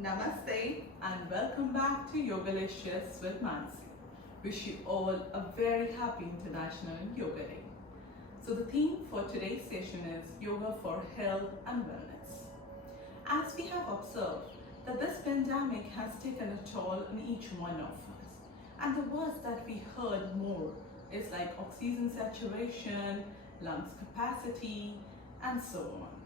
Namaste and welcome back to Yogalicious with Mansi. Wish you all a very happy International Yoga Day. So the theme for today's session is Yoga for Health and Wellness. As we have observed that this pandemic has taken a toll on each one of us, and the words that we heard more is like oxygen saturation, lungs capacity, and so on.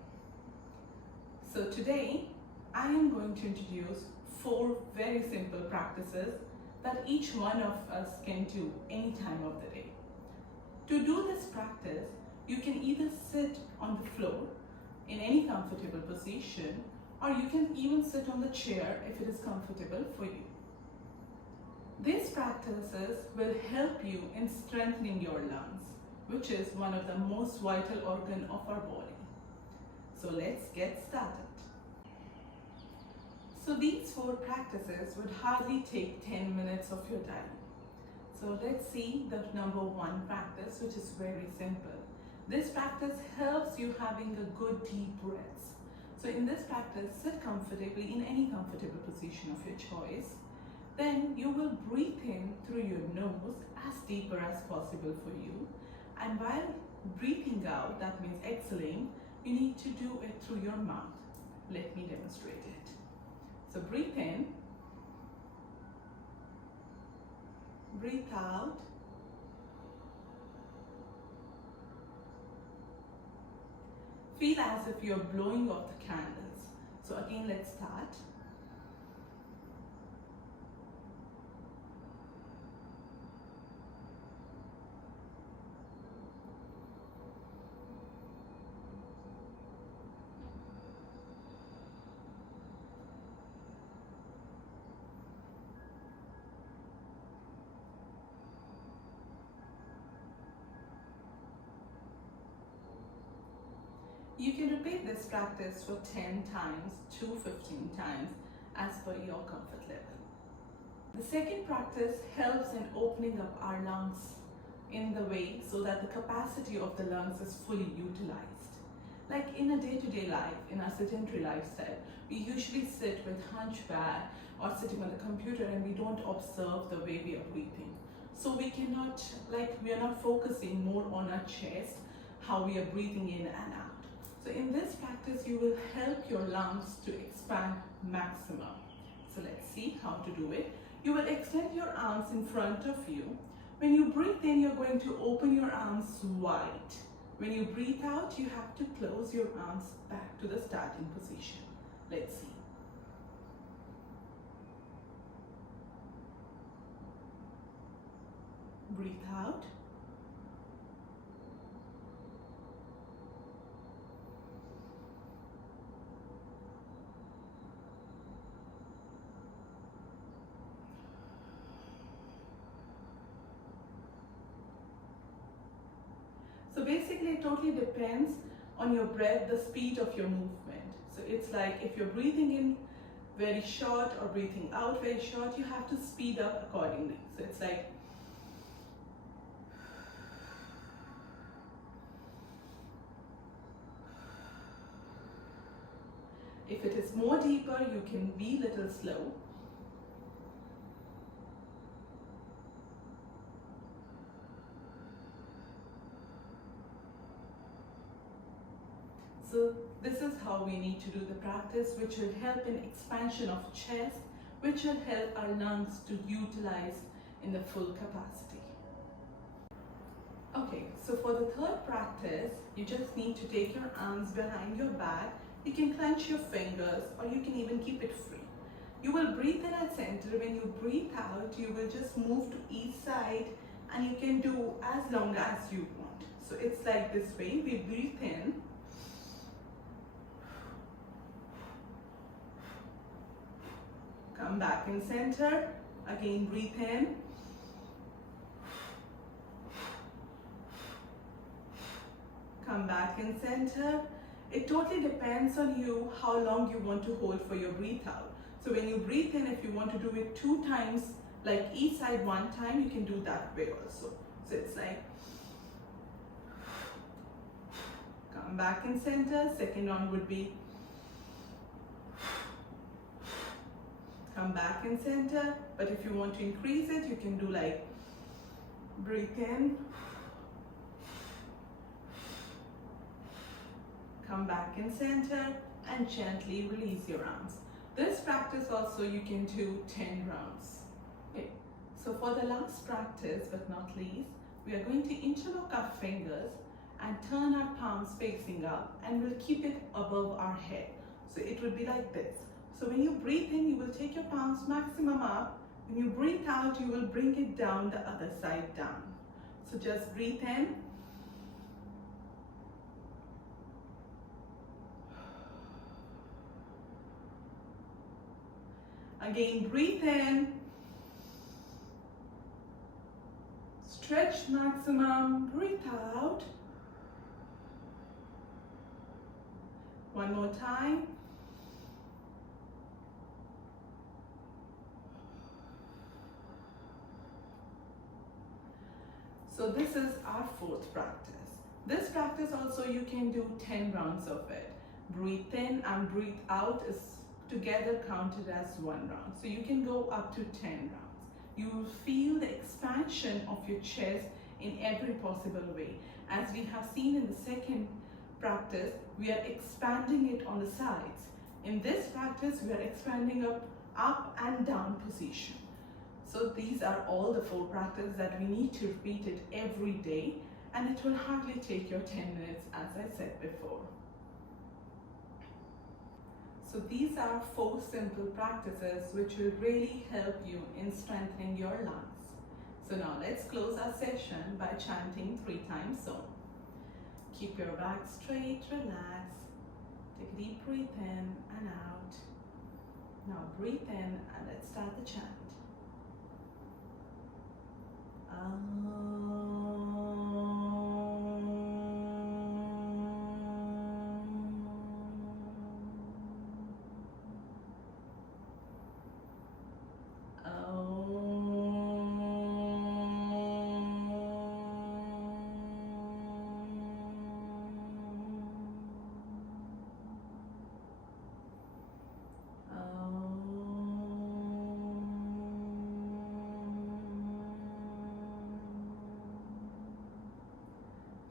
So today I am going to introduce 4 very simple practices that each one of us can do any time of the day. To do this practice, you can either sit on the floor in any comfortable position, or you can even sit on the chair if it is comfortable for you. These practices will help you in strengthening your lungs, which is one of the most vital organ of our body. So let's get started. So these 4 practices would hardly take 10 minutes of your time. So let's see the number 1 practice, which is very simple. This practice helps you having a good deep breaths. So in this practice, sit comfortably in any comfortable position of your choice. Then you will breathe in through your nose as deeper as possible for you. And while breathing out, that means exhaling, you need to do it through your mouth. Let me demonstrate it. So breathe in, breathe out, feel as if you're blowing off the candles. So again, let's start. You can repeat this practice for 10 times to 15 times as per your comfort level. The second practice helps in opening up our lungs in the way so that the capacity of the lungs is fully utilized. Like in a day-to-day life, in our sedentary lifestyle, we usually sit with hunchback or sitting on the computer and we don't observe the way we are breathing. So we are not focusing more on our chest, how we are breathing in and out. So in this practice, you will help your lungs to expand maximum. So let's see how to do it. You will extend your arms in front of you. When you breathe in, you're going to open your arms wide. When you breathe out, you have to close your arms back to the starting position. Let's see. Breathe out. So basically, it totally depends on your breath, the speed of your movement. So it's like if you're breathing in very short or breathing out very short, you have to speed up accordingly. So it's like if it is more deeper, you can be little slow. So this is how we need to do the practice, which will help in expansion of chest, which will help our lungs to utilize in the full capacity. Okay, so for the third practice, you just need to take your arms behind your back. You can clench your fingers or you can even keep it free. You will breathe in at center. When you breathe out, you will just move to each side and you can do as long as you want. So it's like this way. We breathe in. Come back in center. Again, breathe in. Come back in center. It totally depends on you how long you want to hold for your breathe out. So when you breathe in, if you want to do it 2 times, like each side 1 time, you can do that way also. So it's like, come back in center. Second one would be come back in center. But if you want to increase it, you can do like breathe in, come back in center, and gently release your arms. This practice also you can do 10 rounds. Okay. So for the last practice, but not least, we are going to interlock our fingers and turn our palms facing up, and we'll keep it above our head. So it will be like this. So when you breathe in, you will take your palms maximum up. When you breathe out, you will bring it down the other side down. So just breathe in. Again, breathe in. Stretch maximum, breathe out. One more time. So this is our fourth practice. This practice also you can do 10 rounds of it. Breathe in and breathe out is together counted as one round. So you can go up to 10 rounds. You will feel the expansion of your chest in every possible way. As we have seen in the second practice, we are expanding it on the sides. In this practice, we are expanding up and down position. So these are all the 4 practices that we need to repeat it every day, and it will hardly take your 10 minutes, as I said before. So these are 4 simple practices which will really help you in strengthening your lungs. So now let's close our session by chanting 3 times so. Keep your back straight, relax. Take a deep breath in and out. Now breathe in and let's start the chant.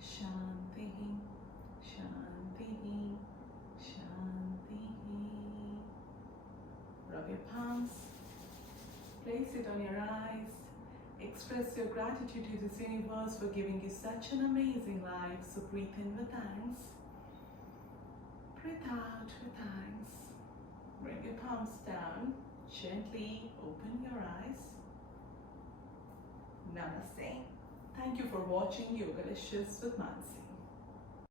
Shanti, Shanti, Shanti. Rub your palms, place it on your eyes, express your gratitude to this universe for giving you such an amazing life. So breathe in with thanks, breathe out with thanks. Bring your palms down, gently open your eyes. Namaste. Thank you for watching Yogalicious with Mansi.